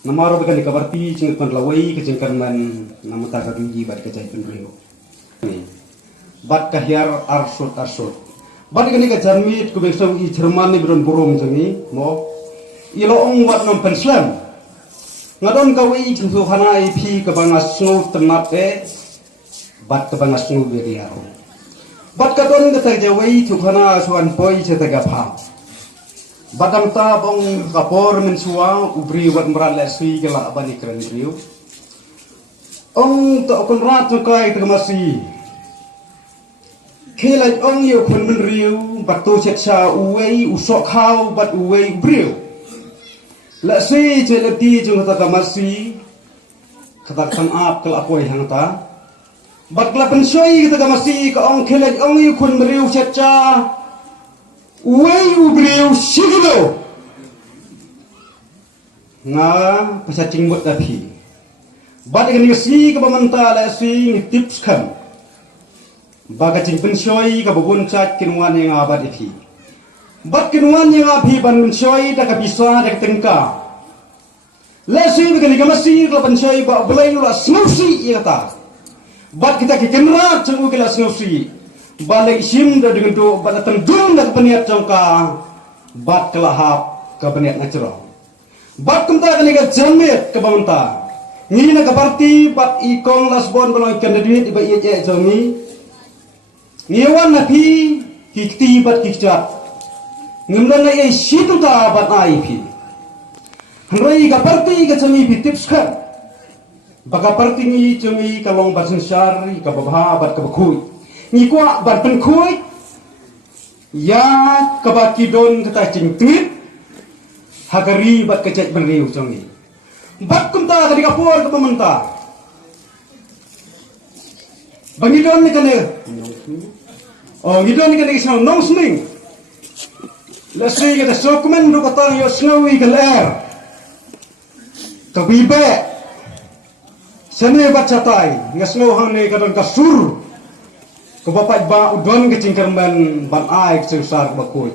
Namaro kan dikabarti cingkan lawai kecingkan man namata kagigi bat kacai penrio. Bat kahyar arsut. Bat kan kajarmit ku bengsau I Jerman ni beron burung jangi mo. Ilo wat nom penslam. Ngadon kawai cingsu hana IP kebangas snow temat bat kebangas snow beriaro. Bat kadon kata jawai tukhana suan poi cetaga pham. Badam ta bong kapor mensua ubri wat merat lesui kela abani keren riu. Ong to kon rat kai tegmasi. Kelai ong yo kon men riu batu cetsa uwei usok khau bat uwei briu. Lesui celeti jung kata kamasi kata kan ap kela poi hang ta. Bat kela pensoi kata kamasi ka ong kelai ong yo kon meriu cetsa uwei ubriu sigilo nga pasacing buat tapi bat dengan si ke pemanta la si tips kan baga cing pensoi ka babun cat kinwan yang abad ipi bat kinwan yang api ban pensoi da ka bisa da tengka la si dengan gamasi ka pensoi ba belai la snowsi ya kata bat kita ke kenra cengu ke la snowsi balik sim dah dengan tu bat tendung dah peniat jangka bat kelahap ke peniat natural bat kenta kali ke jamit ke bawanta ni nak parti bat ikong lasbon belong ikan duit iba iya jangi ngewan napi kikti bat kikcat ngemdan na iya situ ta bat IP hanrai ke parti ke jangi tips kan baka parti ni jangi kalong bat sensar ke babha bat ke bakui ni kuat ban penkui ya kabaki don kata cing tweet hagari bat kecek beriu jongi bat kumta kadi kapur ke pementa bangi don ni kene oh ngidon ni kene isang nong sning lasi kata dokumen do kata yo snowy galer kabibe sene bat catai ngasno hang ni kadon kasur ko bapak ba udon ke cingkerman ban ai susar bakui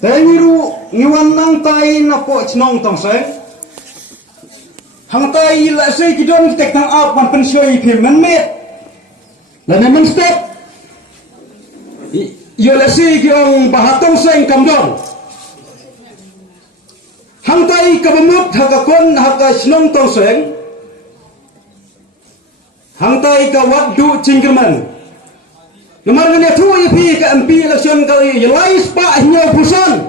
tengiru ngiwan nang tai na po chnong tong se hang tai la se kidon tek tang ap ban pensoi phi men met la ne men step yo la se ki ong bahatong seng kamdon hang tai ka bamut ha kon ha chnong tong seng hangtai ka waddu cingkerman nomor ngene tu ipi ka MP election kali yelais pa hnya pusan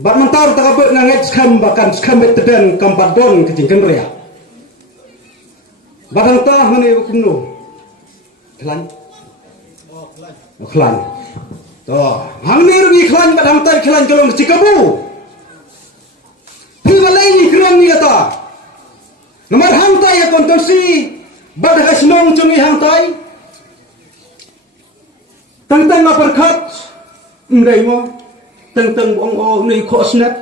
bat mentar ta ka nganget skam bakan skam beteden kampadon ke cingken ria badang ta ngene kumno klan klan to hang ni rugi klan badang ta klan kolong cikabu pi balai kran ni kata nomor hantai ya kontosi badha snong cungi hantai tentang aperkat ndai mo tentang bong o ni ko snap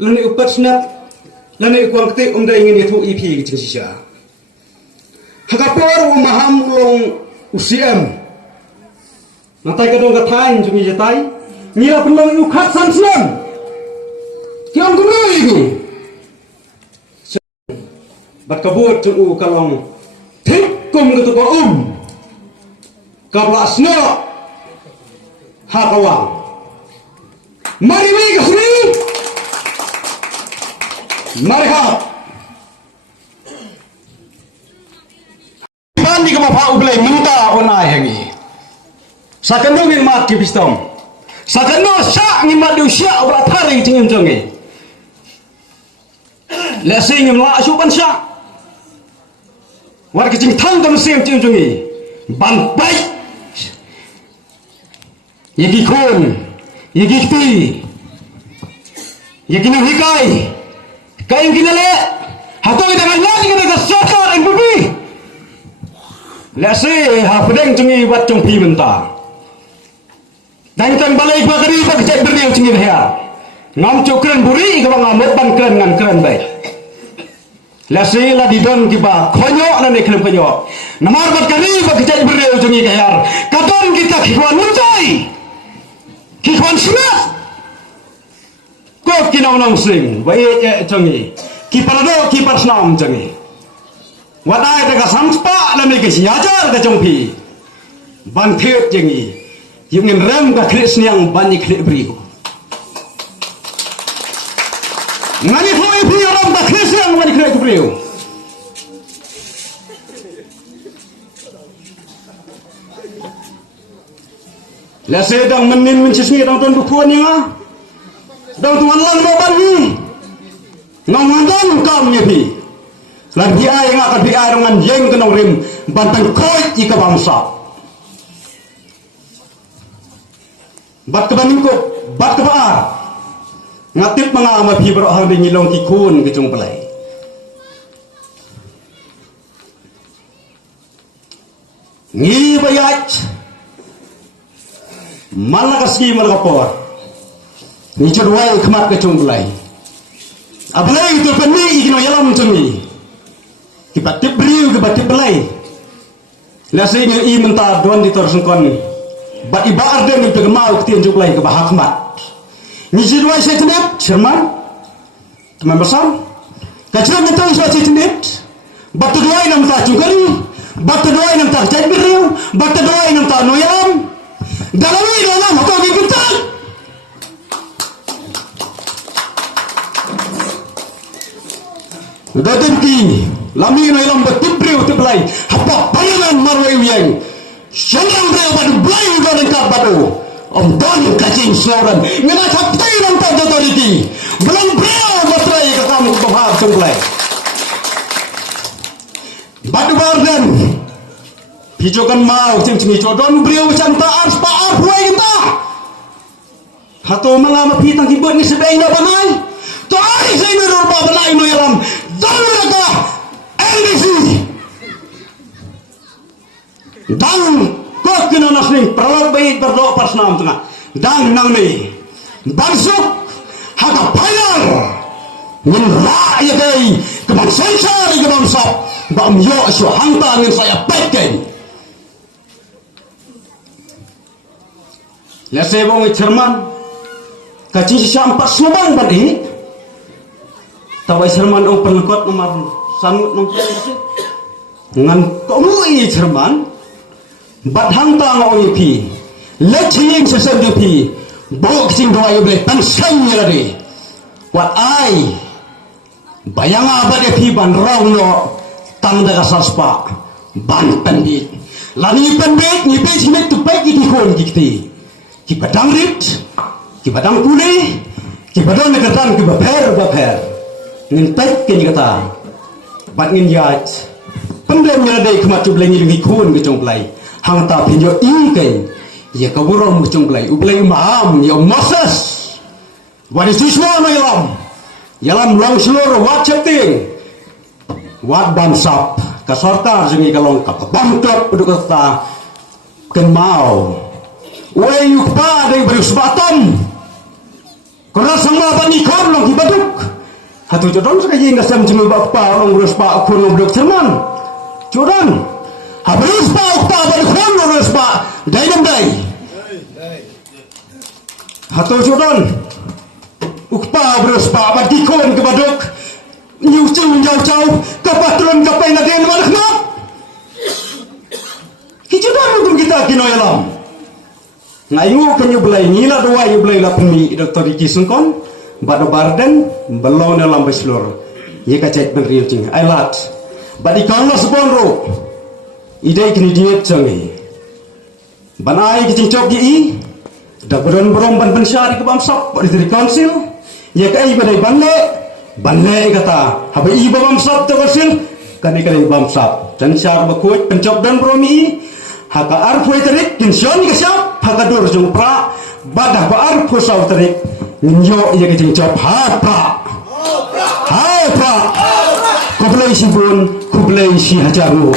lani upat snap lani kwang te ndai ngini thu ep gi sisa hakapor maham long usiam natai kadong katain cungi jatai ngira pelong ukhat sanslam kiam kumui gi bat kabut tu kalong tikum ke tu kabla sno hakawang mari we kasni mari ha mandi ka mapha ublay minta onai hangi sakando ni mat ki pistom sakando sa ni mat du sia obra thari tingin jongi la sing la su ban sa war kecing thang dam sem cing jungi ban bai yegi khon yegi ti yegi ni hikai kai kinale hato kita lagi kita sokor MVP la se ha pedeng jungi wat jong pi menta dan tan balai bagari bag cek beriu jungi dia ngam cukren buri ka bang amet ban keren ngan keren bai lasi la didon kiba konyo na ne klem konyo namar bat kari ba kecai beriu jungi kayar kadon kita kiwan muncai kiwan sunat kok kinaw nang sing ba changi kiparado kipar snam changi wadai daga samspa na me kisi ajar da chongpi ban thet changi yung rem ka krisniang bani khle brio ngani foi pi ram ka krisniang bani khle brio la sedang menin mencisni dang ton bukuan ya dang tuan lang mo bani ngong ngan kam nya pi lan bi ai nga ka bi ai ngan yeng kenong rim bantan koi ika bangsa bat ke banin ko bat ke baar ngatip mga ama pi bro hang ngilong kikun kecung pelai ngi bayat malakasi malakapor ni churwai khmat kecung pelai ablai itu pani ikno yalam cumi kibatip beriu kibatip pelai lasi ngi mentar don di torsengkon bat ibar dem itu gemau ketien juklai ke bahakmat ni churwai setenep cerman teman besar kacau mentang so setenep bat doai nam ta cungkari bat doai nam ta jai beriu bat doai nam ta noyam dalawi dalam kau kita Dadan ki lami na ilang batibrew tiblay hapa bayangan marway yang siyang brew badu blay ugalan ka badu om don kacing soran ngana kaptay ng pagdodoriti belang brew matray kakamuk bahag tungklay badu bardan pijokan mau cing-cingi codon brew canta ars pa arway kita hato mga mapitang kibot ni sabay na banay to ay sa inurur pa banay no yaram Dalaga LDC dang kok kena nasning perawat bayi berdoa pas nam tengah dang nang ni bansuk haka payar min rakyat ay kebang sensari kebang sop bam yo so hanta ngin saya peken lese bong cerman kacing sampai subang badi tawai cerman ong penekot nomor sangut nomor ngan komui cerman bat hanta ngoi pi leching sesen pi bok sing doa yo ble tan sang lari wat ai bayang abade pi ban rawno tang daga saspa ban pendit lani pendit ni pe simet tu pe ki kon kikti ki padang rit ki padang pule ki padang negatan ki baper ngin tek kini kata bat ngin yat pendem nyadai kematu blengi lungi kun ke jongplai hang ta pinjo i kai ya kaburom ke jongplai ublai maham ya moses wani suswa no yalam long seluruh wat ceting wat bansap kasorta jengi kalong kapabangkap uduk kata kenmau wei yukpa dari berusbatam karena sama bani kon long kibaduk hatu jodoh sekali nggak sam cuma bakpa orang urus pak kun orang cerman jodoh habis pak pada kun urus pak dai hatu jodoh ukpa urus pak bagi kun ke baduk nyucung jauh kapatron kapai naden malakna kijodoh untuk kita kino yalam ngayu kenyu belai ngila doa yu belai lapmi doktor iki sungkon bado barden belon dalam beslur ye kacet benriu cing ai lat badi kanlo sponro ide kini diet changi banai kicing cok gi da beron berom ban pensyari ke bamsap dari konsil ye kai badai banle kata habe i bamsap to konsil kan ikai bamsap dan syar bakut pencok dan bromi haka arfoi terik kinsion ke siap haka dur jung pra badah ba arfo saw terik ninyo iya kecing cop hapa kublai si bun kublai si hajaru